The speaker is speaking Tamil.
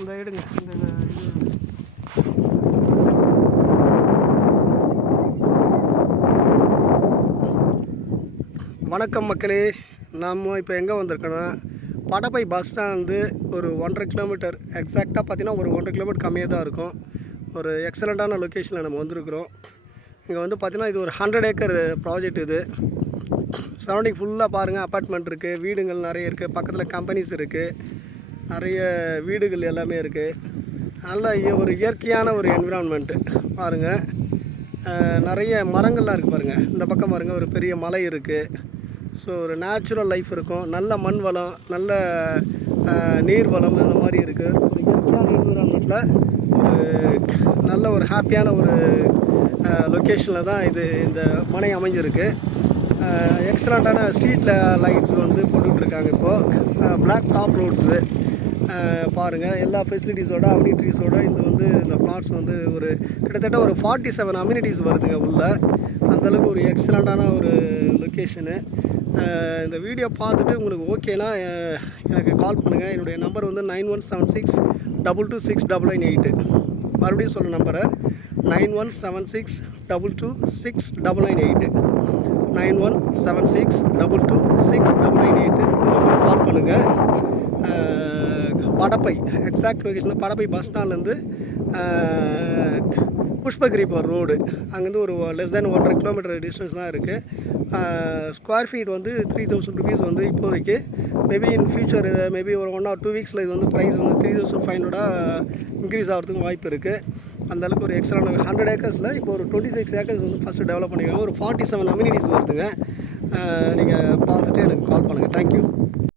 இந்த எடுங்க இந்த இது வணக்கம் மக்களே. நம்ம இப்போ எங்கே வந்திருக்கோன்னா படப்பை பஸ் ஸ்டாண்டு ஒரு 1.5 கிலோமீட்டர் எக்ஸாக்டாக பார்த்தீங்கன்னா ஒரு 1.5 கிலோமீட்டர் கம்மியாக தான் இருக்கும். ஒரு எக்ஸலண்ட்டான லொக்கேஷனில் நம்ம வந்திருக்கிறோம். இங்கே வந்து பார்த்திங்கன்னா இது ஒரு 100 ஏக்கர் ப்ராஜெக்ட். இது சரௌண்டிங் ஃபுல்லாக பாருங்கள், அப்பார்ட்மெண்ட் இருக்குது, வீடுகள் நிறைய இருக்குது, பக்கத்தில் கம்பெனிஸ் இருக்குது, நிறைய வீடுகள் எல்லாமே இருக்குது. நல்ல ஒரு இயற்கையான ஒரு என்விரான்மெண்ட்டு பாருங்கள். நிறைய மரங்கள்லாம் இருக்குது பாருங்கள். இந்த பக்கம் பாருங்கள், ஒரு பெரிய மலை இருக்குது. ஸோ ஒரு நேச்சுரல் லைஃப் இருக்கும். நல்ல மண் வளம், நல்ல நீர் வளம், இந்த மாதிரி இருக்குது. ஒரு இயற்கையான என்விரான்மெண்ட்டில் ஒரு நல்ல ஒரு ஹாப்பியான ஒரு லொக்கேஷனில் தான் இந்த மனை அமைஞ்சிருக்கு. எக்ஸலண்ட்டான ஸ்ட்ரீட்டில் லைட்ஸ் வந்து போட்டுட்ருக்காங்க. இப்போது பிளாக் டாப் ரோட்ஸு பாருங்கள். எல்லா ஃபெசிலிட்டிஸோட அம்யூனிட்டிஸோட இந்த பிளாட்ஸ் வந்து ஒரு கிட்டத்தட்ட ஒரு 47 அம்யூனிட்டிஸ் வருதுங்க உள்ள. அந்தளவுக்கு ஒரு எக்ஸலண்ட்டான ஒரு லொக்கேஷனு. இந்த வீடியோ பார்த்துட்டு உங்களுக்கு ஓகேனா எனக்கு கால் பண்ணுங்கள். என்னுடைய நம்பர் வந்து 9176226998. மறுபடியும் சொல்கிற நம்பரை 9176226998. 9176226998 கால் பண்ணுங்கள். படப்பை எக்ஸாக்ட் லொக்கேஷன் படப்பை பஸ் ஸ்டாண்ட்லேருந்து புஷ்பகிரி போகிற ரோடு, அங்கேருந்து ஒரு லெஸ் தேன் 1.5 கிலோமீட்டர் டிஸ்டன்ஸ் தான் இருக்குது. ஸ்கொயர் ஃபீட் வந்து 3000 ருபீஸ் வந்து இப்போதைக்கு. மேபி இன் ஃபியூச்சர் மேபி ஒரு 1 or 2 வீக்ஸில் இது வந்து ப்ரைஸ் வந்து 3500 இன்க்ரீஸ் ஆகிறதுக்கு வாய்ப்பு இருக்குது. அந்தளவுக்கு ஒரு எக்ஸ்ட்ரா 100 ஏக்கர்ஸில் இப்போ ஒரு 26 ஏக்கர்ஸ் வந்து ஃபஸ்ட்டு டெவலப் பண்ணியிருக்காங்க. ஒரு 47 அம்யூனிட்டிஸ் வருதுங்க. நீங்கள் பார்த்துட்டு எனக்கு கால் பண்ணுங்கள். தேங்க்யூ.